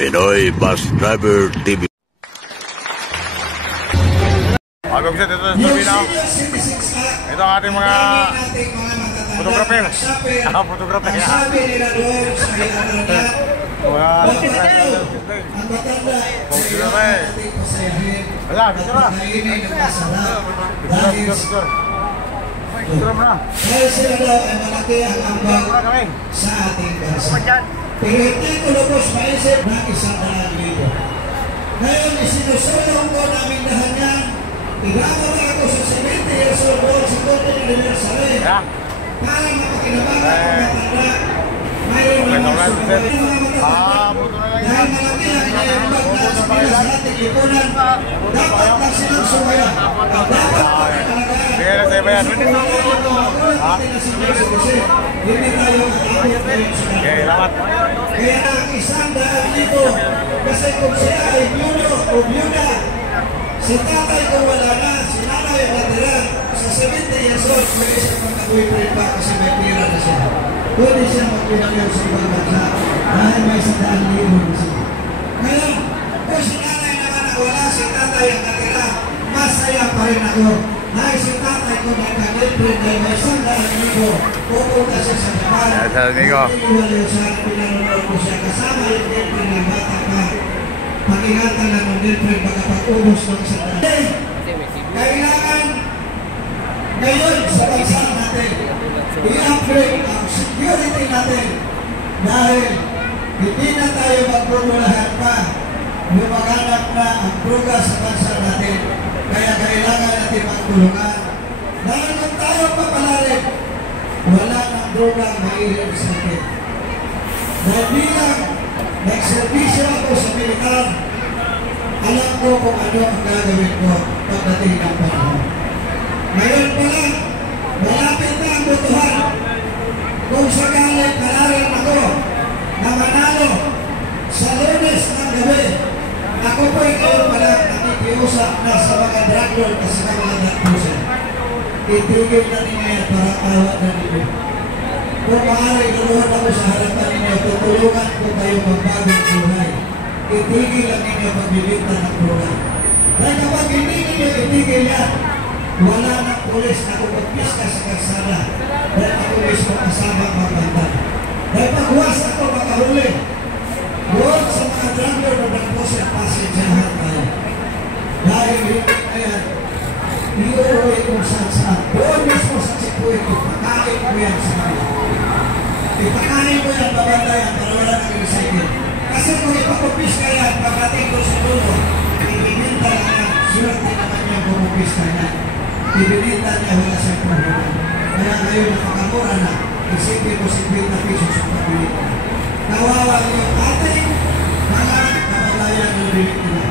Pinoy Bus Driver TV. Bago bisa dito sa Sabinaw. Ito ang ating mga photographer. Photographer ya. Wah, wala, bicara. Bicara na. Sila daw ay malaki ang ambag sa ating bansa. Pero hindi ko lubos maisip ng 100,000. Ngayon, isinusulong ko namin lahat yan. Ibababa ako sa 70 years old doon sa Corte de Jerusalem para mapakinabangan ang matanda. Mayroon na mga sumabat ng mga matanda. Dahil malaki ang inayambag na sa Pinas sa ating lipunan, dapat na silang sumaya. Dapat pakinabangan. Hindi tayo aabot ngayon sa kanila. Kaya ang 100,000 kasi kung siya ay byudo o byuda, si tatay ko wala na, si nanay natira. Sa 70 years old, may isang pagka-boyfriend pa kasi may pira na siya. Pwede siya magpinagyaw sa ibang bansa dahil may 100,000 na siya. Ngayon, kung si nanay naman na wala, si tatay ang natira, masaya pa rin ako. Dahil si tatay ko nagka-boyfriend dahil may 100,000, pupunta siya sa Japan. Iwaliw siya, pinanonood ko siya kasama yung girlfriend ng bata pa. Pag-ingatan lang ng girlfriend magkapag-ubos ng 100,000. Kailangan ngayon sa bansa natin i-upgrade ang security natin dahil hindi na tayo magpumulahan pa lumaganap na ang droga sa bansa natin. Kaya kailangan natin magtulungan dahil kung tayo papalarin wala ng droga mahirap sa atin. Dahil bilang nagservisyo ako sa militar, alam ko kung ano ang gagawin ko pagdating ng panahon. Ngayon pa lang, malapit na ang botohan. Kung sakaling palarin ako na manalo sa Lunes ng gabi, ako po ikaw pala nakikiusap na sa mga drug lord at sa mga drug-puser. Itigil na ninyo para awa na ninyo. Kung maaari naluhan ako sa harapan ninyo, tutulungan ko kayo magbagong buhay. Itigil lang ninyo pagbibinta ng droga. Dahil kapag hindi ninyo itigil yan, wala ng pulis na kumagpiska sa kalsada dahil ako mismo kasama magbanda. Dahil pagwas ako makahuli, doon sa mga driver na nagposin pasensyahan tayo. Dahil yun na yan, iuwi kung saan-saan. Doon mismo sa checkpoint, ipakain ko yan sa kanila. Ipakain ko yan, babantayan para wala nang recycle. Kasi kung ipakupiska yan, pagdating ko sa dulo, ibininta lang yan, sulat din naman yung kumupiska yan. Ibininta niya, wala siyang problema. Kaya ngayon napakamura na, isipin ko 50 pesos sa pabilit. Kawawa yung ating mga kababayan ng bilit nila.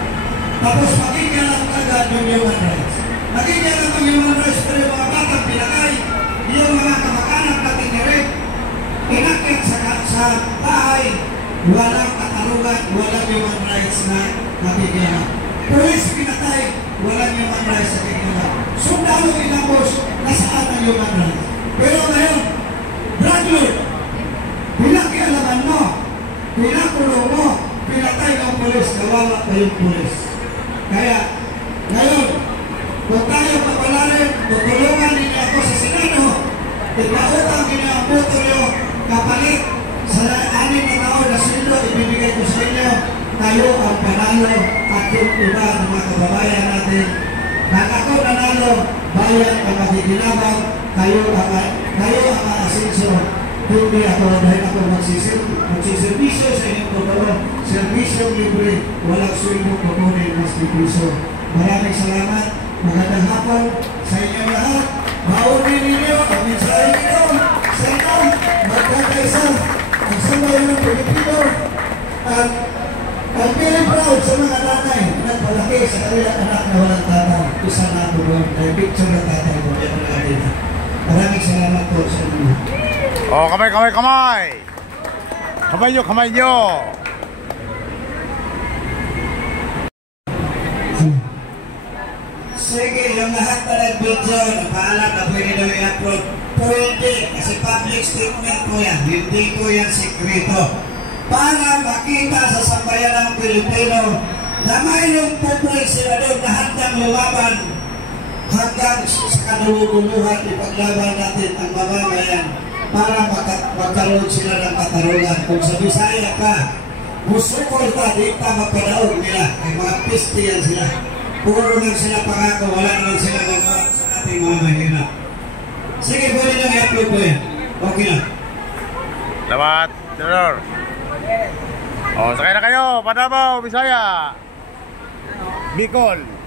Tapos magigyan lang agad yung human rights. Magigyan lang yung human rights pero yung mga batang pinakay, yung mga kamag-anak natin nirin, inakit sa bahay, walang katarungan, walang human rights na magigyan. Pulis pinatay, walang human rights na magigyan. Sundalo inambos, nasaan ang human rights? Pero ngayon, drug lord, pinakialaman mo, pinakulong mo, pinatay ng pulis, kawawa kayong pulis. Kaya, ngayon, kung tayo papalarin, tutulungan ninyo ako sa Senado, ipautang ninyo ang boto nyo, kapalit sa 6 na taon na sweldo, ibibigay ko sa inyo, tayo ang panalo at yung iba ng mga kababayan natin. Nang ako nanalo, bayan ang magigilabang, kayo ang aasenso. Hindi ako dahil ako magsiservisyo sa inyong totoo. Servisyo libre, walang sweldo kukunin mas libriso. Maraming salamat, magandang hapon sa inyong lahat. Maunin ninyo ang mensahe ninyo sa inyo, magkakaisa ang sambayan ng Pilipino at I'm very proud sa mga nanay na nagpalaki sa kanilang anak na walang tatay. Isa na ako doon, ay picture ng tatay ko. Maraming salamat po sa inyo. Oh, kamay, kamay, kamay! Kamay nyo, kamay nyo! Sige, yung lahat na nag-video, napaalam na pwede daw i-upload. Pwede, kasi public statement po yan. Hindi po yan sekreto. para makita sa sambayanang Pilipino na mayroong public sila doon na handang lumaban hanggang sa kadululuhan ipaglaban natin ang mamamayan para magkaroon sila ng katarungan. Kung sa Bisaya ka, musukolta, di pa mapadaog nila. Ay mga pisti yan sila. Puro lang sila pangako, wala naman sila magawa sa ating mga mahina. Sige, pwede lang i-upload po yan. Okay lang. Salamat, Senador. O, sakay na kayo. Panamaw, Bisaya. Bicol.